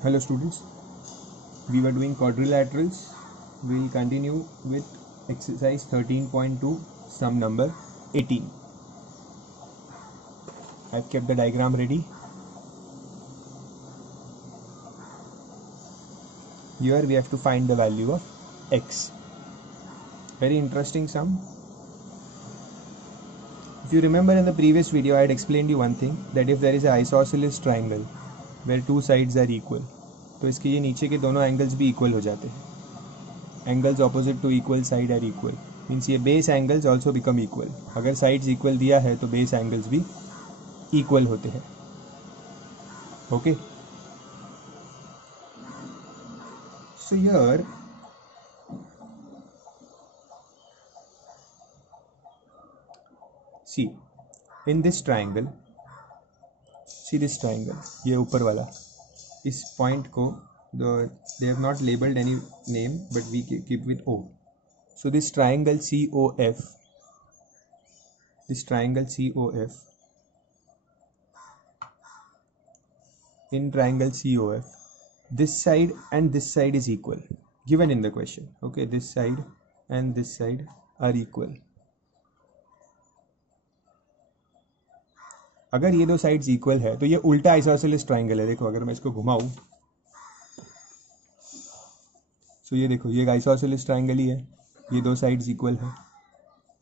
Hello students, we were doing quadrilaterals. We will continue with exercise 13.2, sum number 18. I have kept the diagram ready. Here we have to find the value of x. Very interesting sum. If you remember in the previous video I had explained you one thing, that if there is an isosceles triangle where two sides are equal, तो इसके ये नीचे के दोनों angles भी equal हो जाते हैं. Angles opposite to equal side are equal, means ये base angles also become equal. अगर साइड्स इक्वल दिया है तो बेस एंगल्स भी इक्वल होते हैं. Okay, so here see in this triangle, see this triangle, ये ऊपर वाला, इस पॉइंट को they have not labeled any name but we keep with O. So this triangle COF, this triangle COF, in triangle COF, this side and this side is equal, given in the question. Okay, this side and this side are equal. अगर ये दो sides equal है तो ये उल्टा isosceles triangle है. देखो अगर मैं इसको घुमाऊं तो ये देखो, ये आइसोसेलेस ट्राइंगल ही है. ये दो साइड्स इक्वल है.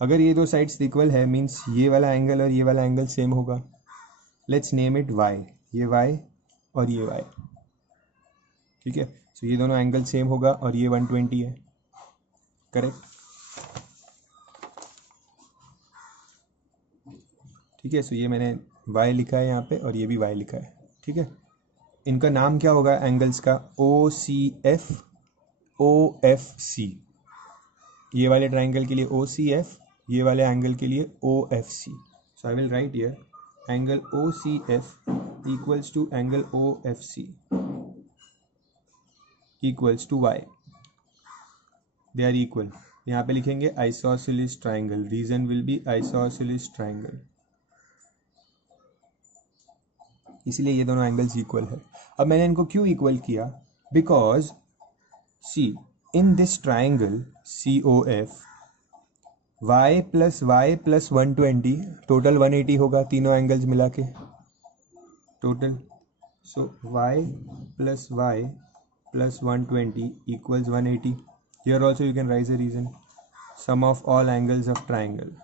अगर ये दो साइड्स इक्वल है मींस ये वाला एंगल और ये वाला एंगल सेम होगा. Let's name it y. ये y और ये y, ठीक है. सो ये दोनों एंगल सेम होगा और ये 120 है. करेक्ट, ठीक है. सो ये मैंने y लिखा है यहाँ पे और ये भी y लिखा है. ठीक है, इनका नाम क्या होगा एंगल्स का? OCF, OFC. ये वाले ट्राइंगल के लिए OCF, ये वाले एंगल के लिए OFC. So I will write here angle OCF equals to angle OFC equals to y. They are equal. यहाँ पे लिखेंगे isosceles triangle. Reason will be isosceles triangle, इसलिए ये दोनों एंगल्स इक्वल है. अब मैंने इनको क्यों इक्वल किया? Because see in this triangle COF, y plus 120 total 180 होगा, तीनों एंगल्स मिला के total. So y plus 120 equals 180. Here also you can raise a reason, sum of all angles of triangle.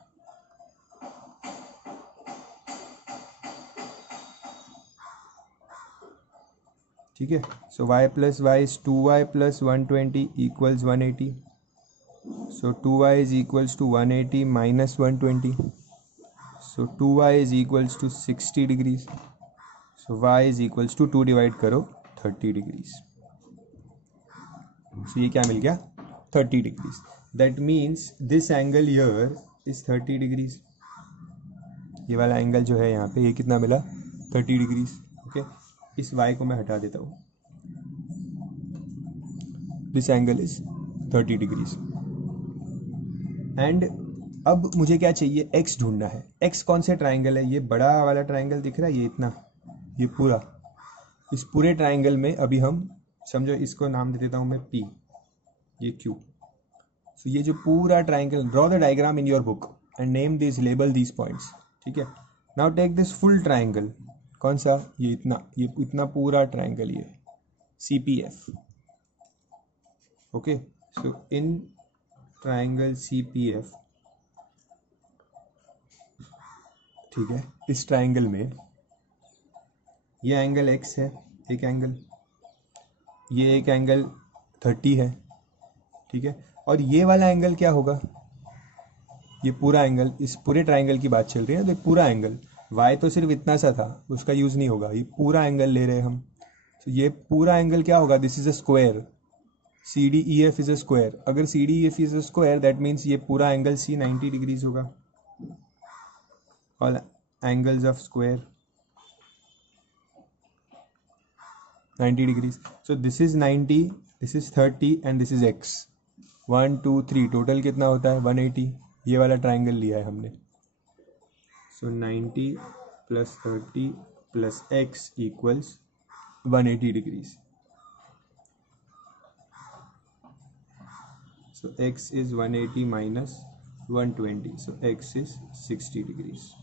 ठीक है. So y plus y is 2y plus 120 equals 180. So 2y is equals to 180 minus 120. So 2y is equals to 60 degrees. So y is equals to 2 divide करो 30 degrees. सो ये क्या मिल गया? 30 degrees. That means this angle here is 30 degrees. ये वाला angle जो है यहाँ पे, ये कितना मिला? 30 डिग्रीज. ओके, इस y को मैं हटा देता हूँ. This angle is 30 degrees. And अब मुझे क्या चाहिए? x ढूंढना है. x कौन से ट्राइंगल है? ये बड़ा वाला ट्राइंगल दिख रहा है, ये इतना, ये पूरा. इस पूरे ट्राइंगल में अभी हम समझो, इसको नाम दे देता हूँ मैं P, ये Q. सो ये जो पूरा triangle, draw the diagram in your book and name this, label this points. ठीक है. Now take this full triangle. कौन सा? ये इतना पूरा ट्राइंगल, ये CPF. Okay, so in triangle CPF, ठीक है, इस ट्राइंगल में ये एंगल x है, एक एंगल, ये एक एंगल 30 है. ठीक है, और ये वाला एंगल क्या होगा? ये पूरा एंगल, इस पूरे ट्राइंगल की बात चल रही है, तो पूरा एंगल. y तो सिर्फ इतना सा था, उसका यूज नहीं होगा, ये पूरा एंगल ले रहे हैं हम. तो ये पूरा एंगल क्या होगा? This is a square. CDEF is a square. अगर CDEF is a square that means ये पूरा एंगल C 90 डिग्रीज होगा. All angles of square 90 degrees. So this is 90, this is 30 and this is x. 1 2 3 total कितना होता है? 180. ये वाला triangle लिया है हमने. सो 90 plus 30 plus x equals 180 degrees. So x is 180 minus 120. So x is 60 degrees.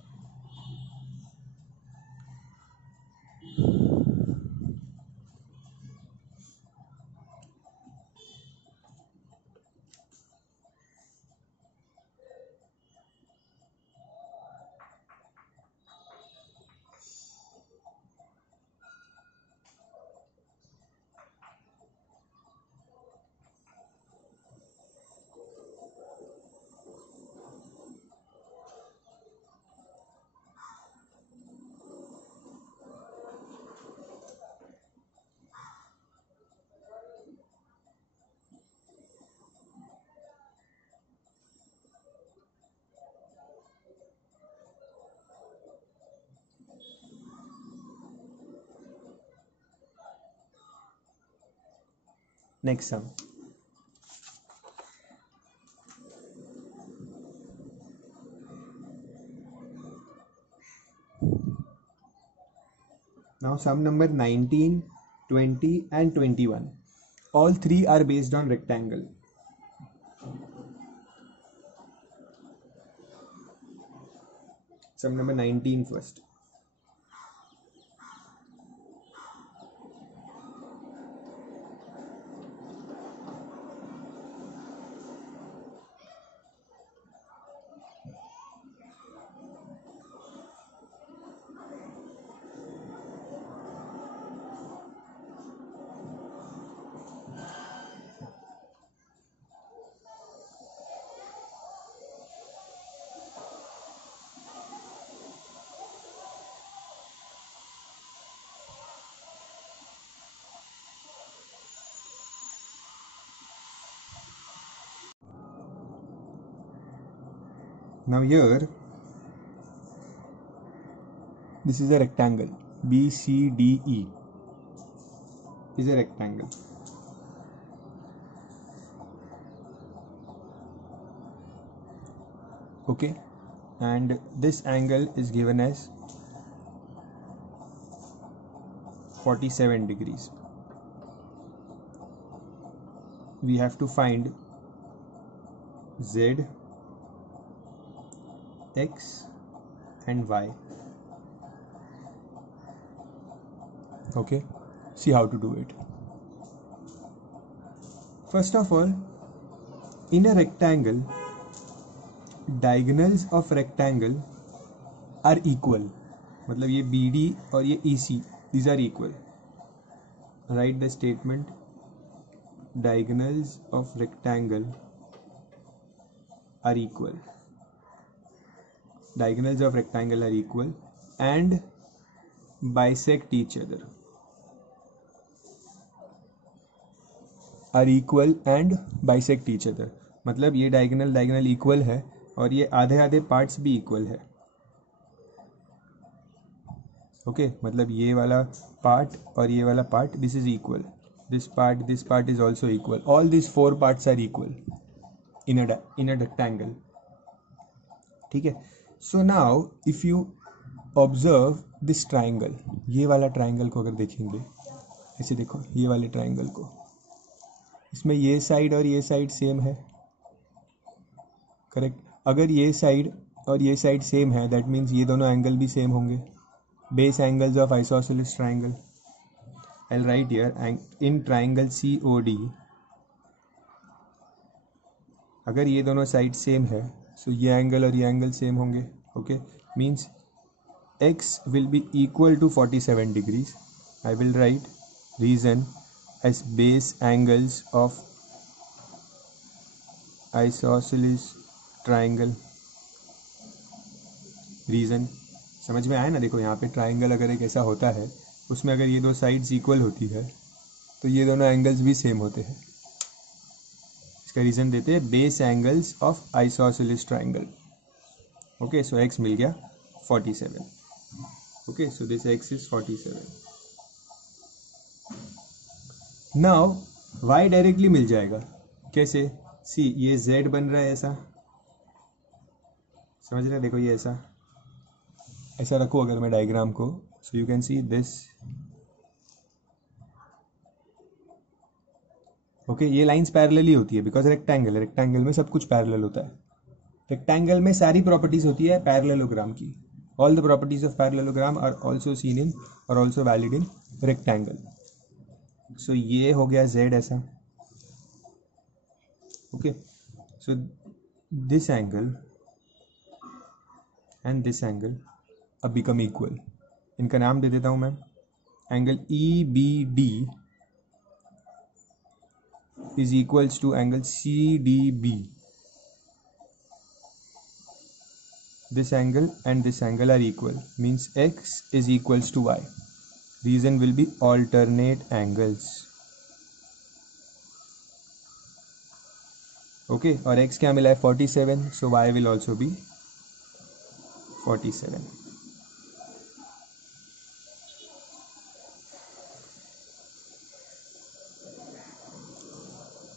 Next sum. Now sum number 19, 20 and 21. All three are based on rectangle. Sum number 19 first. Now here, this is a rectangle. BCDE is a rectangle. Okay, and this angle is given as 47 degrees. We have to find Z, X and Y. Okay, see how to do it. First of all, in a rectangle, diagonals of rectangle are equal. मतलब ये BD और ये EC, these are equal. Write the statement: diagonals of rectangle are equal. Diagonals of rectangle are equal and bisect each other. Are equal and bisect each other. मतलब ये diagonal equal है और ये आधे आधे पार्ट्स भी इक्वल है. Okay, मतलब ये वाला पार्ट और ये वाला part, this is equal. This part is also equal. All this 4 parts are equal in a rectangle. ठीक है. So now if you observe this triangle, ये वाला ट्राइंगल को अगर देखेंगे, ऐसे देखो ये वाले ट्राइंगल को, इसमें ये साइड और ये साइड सेम है. करेक्ट. अगर ये साइड और ये साइड सेम है, दैट मीन्स ये दोनों एंगल भी सेम होंगे. Base angles of isosceles triangle. I will write here in triangle COD, अगर ये दोनों साइड सेम है, सो ये एंगल और ये एंगल सेम होंगे. Okay, means x will be equal to 47 degrees. I will write reason as base angles of isosceles triangle. Reason समझ में आया ना. देखो यहाँ पे ट्राइंगल अगर एक ऐसा होता है, उसमें अगर ये दो साइड्स इक्वल होती है तो ये दोनों एंगल्स भी सेम होते हैं. इसका रीज़न देते हैं base angles of isosceles triangle. Okay, so x मिल गया 47. Okay, so this x is 47. Now y directly मिल जाएगा. कैसे? सी, ये z बन रहा है ऐसा, समझ रहे? देखो ये ऐसा रखो अगर मैं डायग्राम को, so you can see this. Okay ये लाइंस पैरेलली होती है बिकॉज रेक्टेंगल में सब कुछ पैरेलल होता है. रेक्टेंगल में सारी प्रॉपर्टीज होती है पैरेललोग्राम की. All the properties of parallelogram are also seen in और also valid in rectangle. So ये हो गया z ऐसा. Okay so this angle and this angle अब बिकम इक्वल. इनका नाम दे देता हूं मैं. Angle EBD is equals to angle CDB. This angle and this angle are equal, means x is equals to y. Reason will be alternate angles. Okay, और x क्या मिला है 47, so y will also be 47.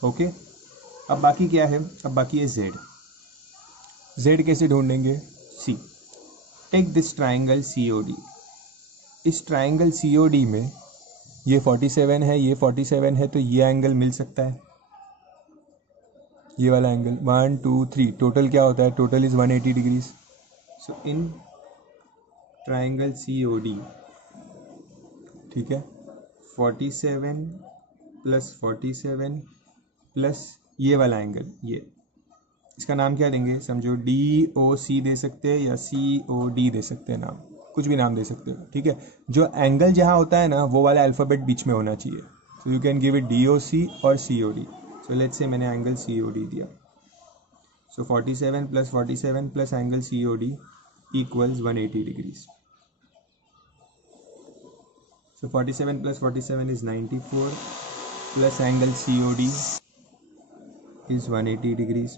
Okay अब बाकी क्या है. अब बाकी है z कैसे ढूंढेंगे. सी टेक दिस ट्राइंगल COD. इस ट्राइंगल COD में ये 47 है, ये 47 है, तो ये एंगल मिल सकता है. ये वाला एंगल 1 2 3 टोटल क्या होता है. Total is 180 degrees. So in triangle COD ठीक है 47 प्लस 47 प्लस ये वाला एंगल, ये इसका नाम क्या देंगे. समझो DOC दे सकते हैं या COD दे सकते हैं. नाम कुछ भी नाम दे सकते हो. ठीक है जो एंगल जहाँ होता है ना वो वाला अल्फ़ाबेट बीच में होना चाहिए. So you can give it DOC और COD. सो लेट्स से मैंने एंगल COD दिया. सो 47 plus 47 plus angle COD equals 180 degrees. So 47 plus 47 is 94 plus angle COD is 180 degrees.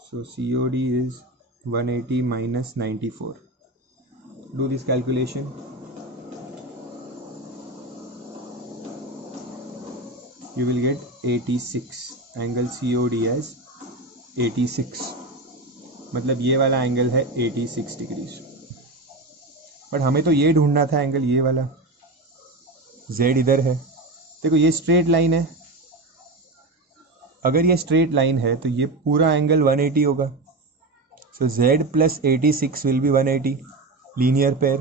So COD is 180 minus 94. Do this calculation. You will get 86. Angle COD as 86. मतलब ये वाला angle है 86 degrees. But हमें तो ये ढूंढना था एंगल ये वाला. z इधर है. देखो ये स्ट्रेट लाइन है. अगर ये स्ट्रेट लाइन है तो ये पूरा एंगल 180 होगा. So z plus 86 will be 180. Linear pair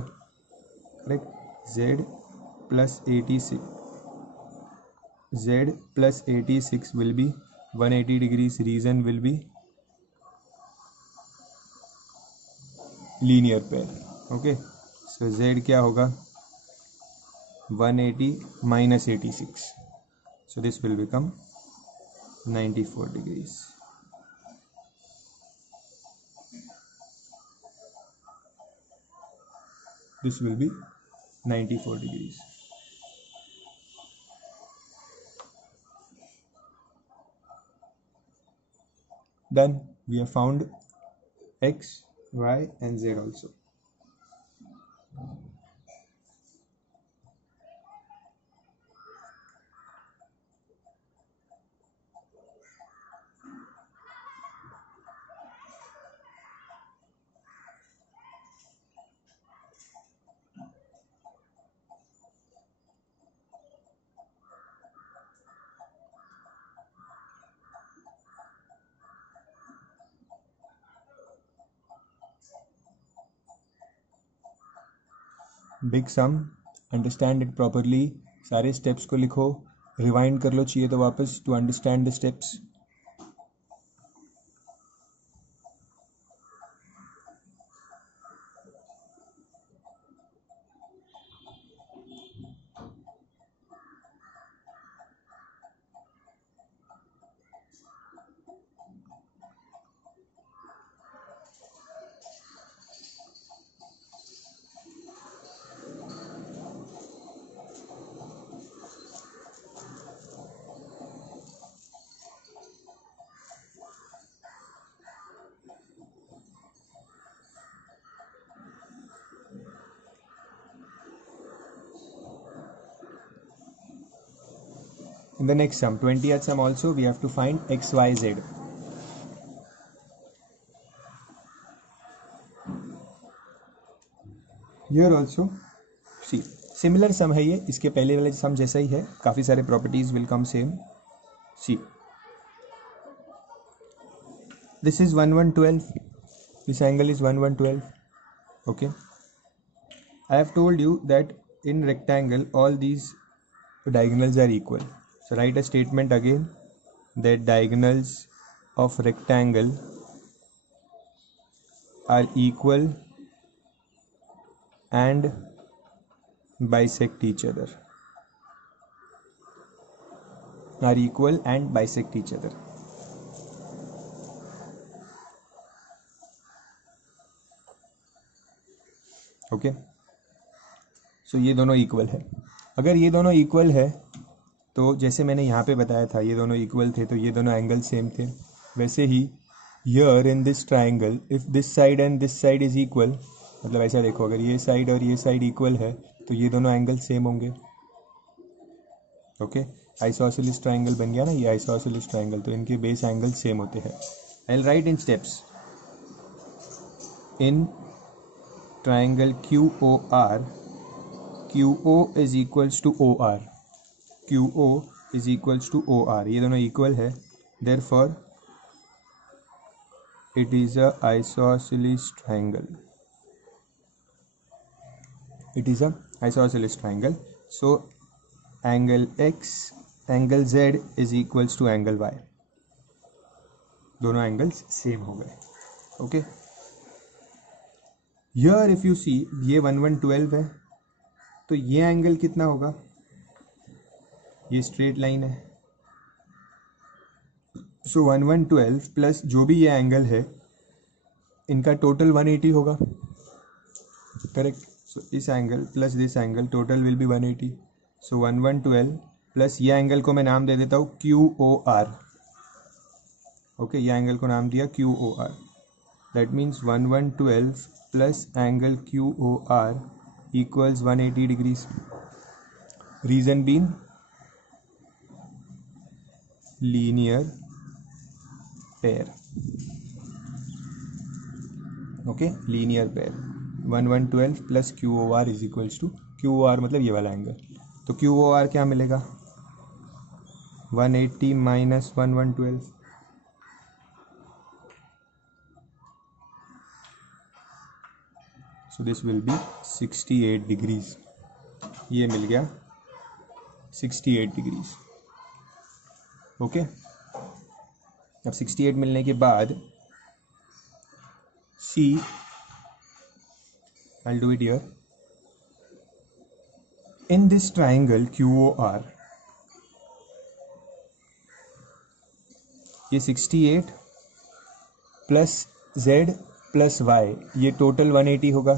correct. z plus 86 will be 180 degrees. Reason will be linear pair. Okay so z क्या होगा 180 minus 86. So this will become 94 degrees. This will be 94 degrees. Done. We have found x, y and z also. Big sum. Understand it properly. सारे steps को लिखो. Rewind कर लो चाहिए तो वापस to understand the steps. In the next sum, 20th sum also, we have to find x, y, z. Here also, see, similar sum है ये. इसके पहले वाले sum जैसा ही है. काफ़ी सारे properties will come same. See, this is 1112. This angle is 1112. Okay. I have told you that in rectangle all these diagonals are equal. So write a statement again that diagonals of rectangle are equal and bisect each other. Are equal and bisect each other. Okay so ये दोनों equal है. अगर ये दोनों equal है तो जैसे मैंने यहाँ पे बताया था ये दोनों इक्वल थे तो ये दोनों एंगल सेम थे. वैसे ही here in this triangle if this side and this side is equal, मतलब ऐसा देखो अगर ये साइड और ये साइड इक्वल है तो ये दोनों एंगल सेम होंगे. ओके आइसोसेलेस ट्राइंगल बन गया ना, ये आइसोसेलेस ट्राइंगल, तो इनके बेस एंगल सेम होते हैं. आई will right in steps. In triangle QOR, QO is equals to OR, QO is equals to OR, ये दोनों equal है, therefore it is a isosceles triangle. It is a isosceles triangle. So angle X, angle Z is equals to angle Y. दोनों angles same हो गए. Okay. Here if you see ये 1112 है तो ये एंगल कितना होगा, ये स्ट्रेट लाइन है. सो 1112 प्लस जो भी ये एंगल है इनका टोटल 180 होगा. करेक्ट. सो इस angle plus this angle total will be 180. So 1112 plus ये एंगल को मैं नाम दे देता हूँ QOR. ओके ये एंगल को नाम दिया QOR. That means 1112 plus angle QOR equals 180 degrees. Reason being linear pair. Okay, linear pair. 1112 plus QOR is equals to QOR मतलब ये वाला एंगल, तो QOR क्या मिलेगा 180 minus 1112. So this will be 68 degrees. ये मिल गया 68 degrees. ओके अब 68 मिलने के बाद C, I'll do it here. In this triangle QOR, ये 68 प्लस Z प्लस y ये टोटल 180 होगा.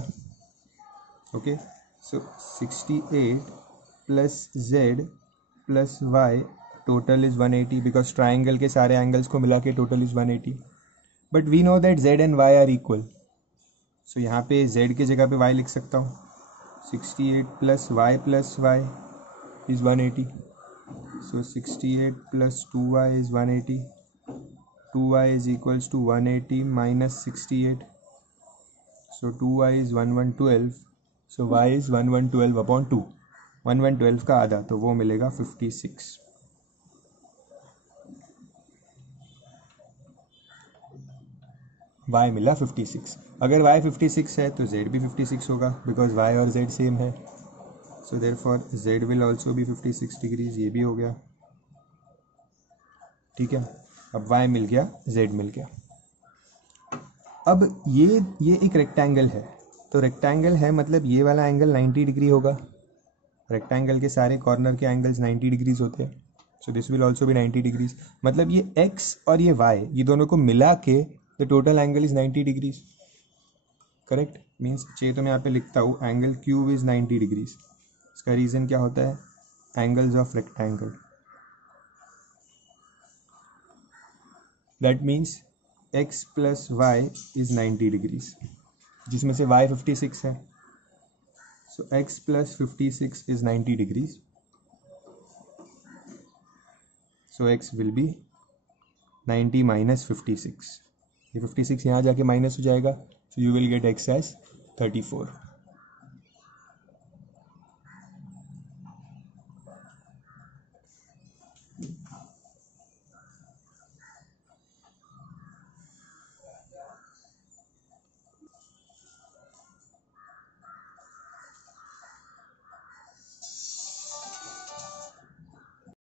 Okay so 68 plus z plus y total is 180 because triangle के सारे एंगल्स को मिला के total is 180. But we know that z and y are equal. So यहाँ पे z की जगह पे y लिख सकता हूँ. 68 plus y is 180. So 68 plus 2y is 180. 2y is equals to 180 minus 68. So 2y is 1112. So y is 1112 upon 2. 1112 का आधा तो वो मिलेगा 56. y मिला 56. अगर y 56 है तो z भी 56 होगा बिकॉज y और z सेम है. So therefore z will also be 56 degrees. ये भी हो गया. ठीक है अब y मिल गया z मिल गया. अब ये एक रेक्टेंगल है तो रेक्टेंगल है मतलब ये वाला एंगल 90 डिग्री होगा. रेक्टेंगल के सारे कॉर्नर के एंगल्स 90 डिग्रीज होते हैं. So this will also be 90 degrees. मतलब ये x और ये y ये दोनों को मिला के the total angle is 90 degrees. Correct. Means चाहिए तो मैं यहाँ पे लिखता हूँ एंगल क्यूब इज 90 डिग्रीज. इसका रीज़न क्या होता है angles of rectangle. That means x plus y is 90 degrees, जिसमें से y 56 है. So x plus 56 is 90 degrees. So x will be 90 minus 56. ये 56 यहाँ जाके माइनस हो जाएगा. So you will get x as 34.